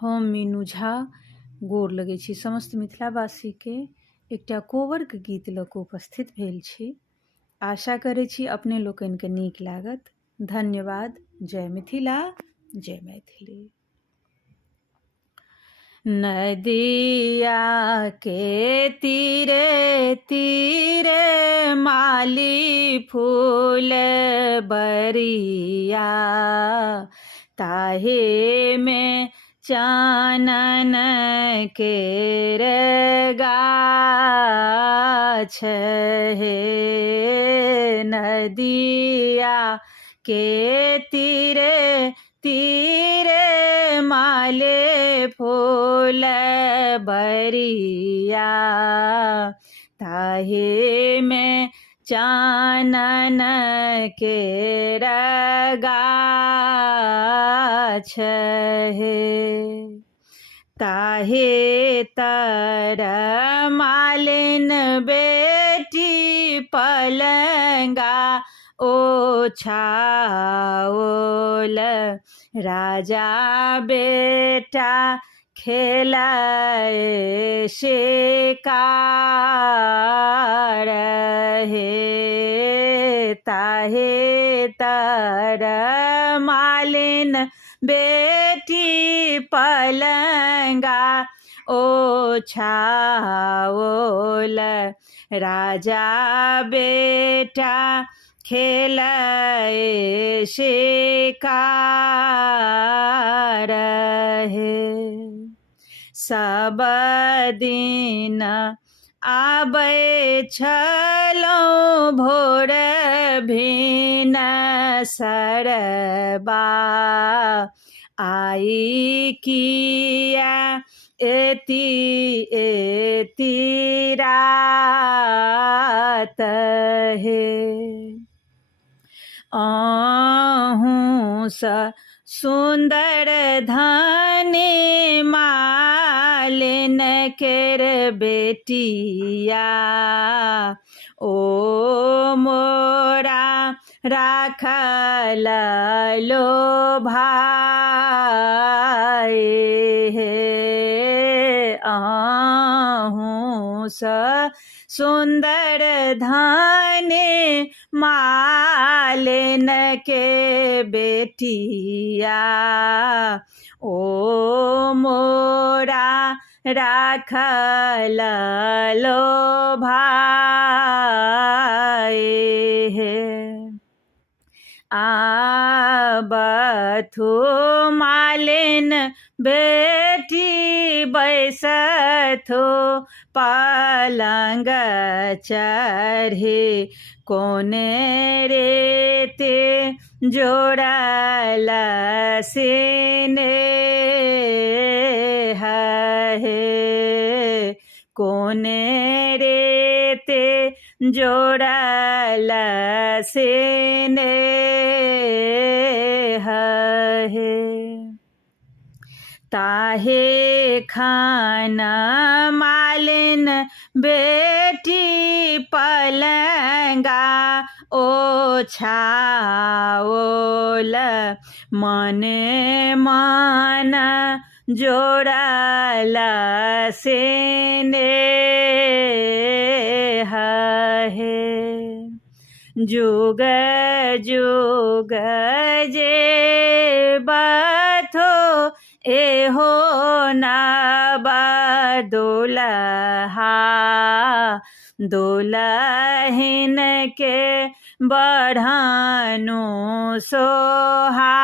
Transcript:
हम मीनू झा गोर लगै छी समस्त मिथिलावासी के एकटा कोवरक गीत लऽ कऽ उपस्थित भेल छी। आशा करै छी अपने लोकनिके नीक लागत। धन्यवाद। जय मिथिला, जय मैथिली। नदिया के तीरे तीरे माली फूल बरिया, ताहे में चानन केर गाछ हे। नदिया के तीरे तीरे माले फूल बरिया, ताहे में चानन केर गाछ हे। ताहे तर मालिन बेटी पलंगा ओछाओल, राजा बेटा खेलाए शिकार हे। ताहे तर मालिन बेटी पलंगा ओछाओल, राजा बेटा खेलाए शिकार हे। सब दिन आबै छलहुँ भोर भिन सरबा, आई किया एती एती रात हे। अहूँ सँ सुन्दर धनी मालिन केर बेटिया, ओ मोरा राखल लोभाए हे। अहूँ सँ सुन्दर धनी मालिन के बेटिया, ओ मोरा राखल लोभाए हे। आबथु मालिन बेटी बैसथु पलंग चढ़ी, कोने रेते जोड़ल सिनेह हे। कोने रेते जोड़ल सिनेह हे। ताहे खान मालिन बेटी पलंगा ओछाओल, मने मन जोड़ल सिनेह हे। जुग जुग जेबथो एहो नब दुल्हा, दुल्हिन के बढ़ानु सोहा